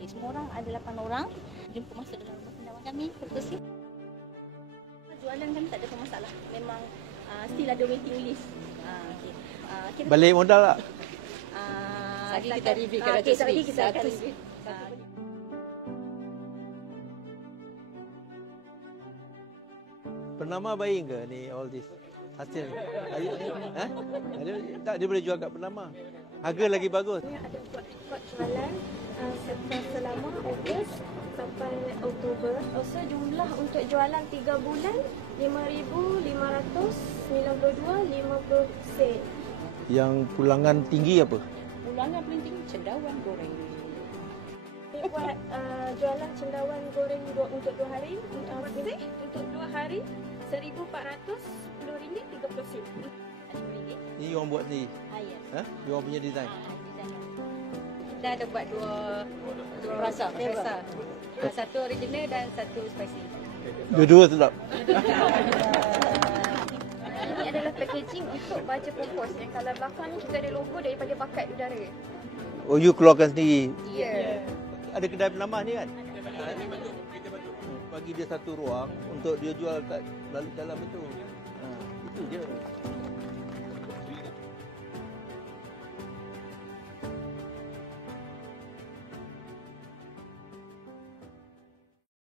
Okay, semua orang ada 8 orang. Jumpa masuk dalam rumah pendawan kami. Fokus. Jualan kami tak ada masalah. Memang still ada waiting list. Okay. Balik modal tak? Tadi kita review ke Raja Sri. Kita akan review. Pernama baik ke ni all this hasil? Tak, dia boleh jual kat Pernama. Harga lagi bagus. Ada buat jualan selama Ogos sampai Oktober. So jumlah untuk jualan 3 bulan 5,592.50 sen. Yang pulangan tinggi apa? Pulangan paling tinggi cendawan goreng. Dia buat jualan cendawan goreng untuk 2 hari. Untuk 2 hari RM1,410.30 sen. Ni orang buat ni. Yes. Dia orang punya design. Kita ada buat dua rasa. Satu original dan satu spicy. Dua-dua sedap. Ini adalah packaging untuk baja pupus. Yang kalau belakang ni kita ada logo daripada Bakat Udara. Oh, you keluarkan sendiri? Ya. Ada kedai Pernama ni kan? Bagi dia satu ruang untuk dia jual kat dalam itu. Itu je.